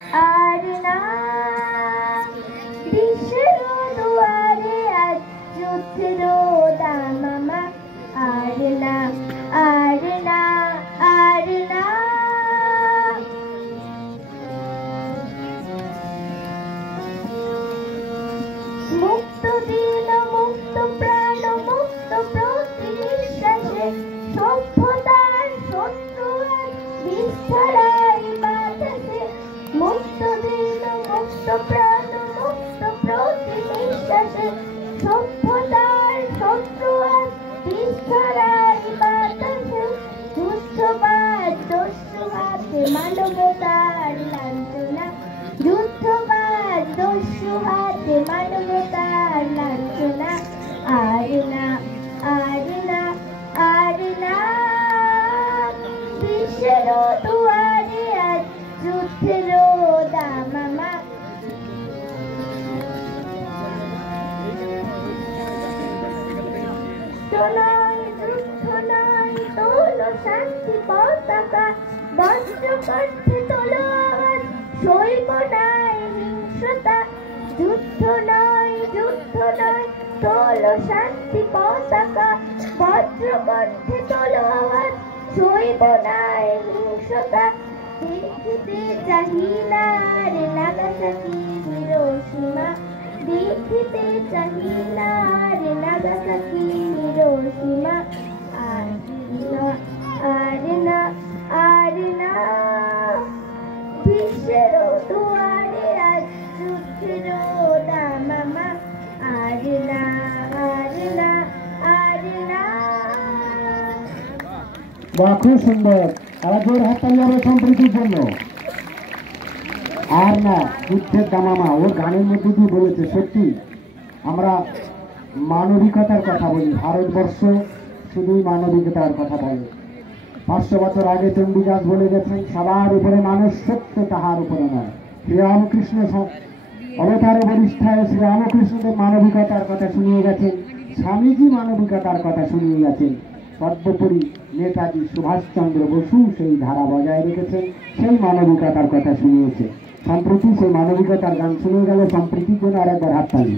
আর না বিশ্বের দুয়ারে আজ যুদ্ধের দামামা। আর না, আর না, আর না। মুক্ত দিল, মুক্ত প্রাণ, মুক্ত প্রতি নিঃশ্বাসে সভ্যতার শত্রু আর বিস্তারাই বাতাসে। মুক্ত দিল, মুক্ত প্রাণ, মুক্ত প্রতি নিঃশ্বাসে সভ্যতার শত্রু আর বিস্তারাই বাতাসে। যুদ্ধবাজ দস্যু হাতে মানবতার লাঞ্ছনা। যুদ্ধবাজ দস্যু হাতে মানবতার লাঞ্ছনা। আর না, আর না, আর না বিশ্বের দুয়ারে আজ যুদ্ধের দামামা। নয় যুদ্ধ নয়, তোলো শান্তি পতাকা। বজ্র কণ্ঠে তোলো আওয়াজ, সইব নাই হিংস্রতা। যুদ্ধ নয়, যুদ্ধ নয়, তোলো শান্তি পতাকা। বজ্র কণ্ঠে তোলো আওয়াজ, সইব নাই হিংস্রতা। দেখিতে চাহিলার নাগাসাকি হিরোশিমা। দেখিতে চাহিলার নাগাসাকি হিরোশিমা। আর না, আর না, আর না বিশ্বের দুয়ারে আজ যুদ্ধের দামামা। আর না, আর না, আর না। খুব সুন্দর। জোর হাততালি হবে সম্প্রীতির জন্য। আর না যুদ্ধের দামামা ওর গানের মধ্যে দিয়ে বলেছে। সত্যি আমরা মানবিকতার কথা বলি, ভারতবর্ষ শুধুই মানবিকতার কথা বলে। 500 বছর আগে চণ্ডীদাস বলে গেছেন, সবার উপরে মানুষ সত্য, তাহার উপরে নয়। শ্রীরামকৃষ্ণ অবতার বরিষ্ঠায় শ্রীরামকৃষ্ণদেব মানবিকতার কথা শুনিয়ে গেছেন। স্বামীজি মানবিকতার কথা শুনিয়ে গেছেন। সর্বোপরি নেতাজি সুভাষচন্দ্র বসু সেই ধারা বজায় রেখেছেন, সেই মানবিকতার কথা শুনিয়েছে। সম্প্রতি সেই মানবিকতার গান শুনিয়ে গেল। সম্প্রীতির জন্য আরেকবার হাততালি।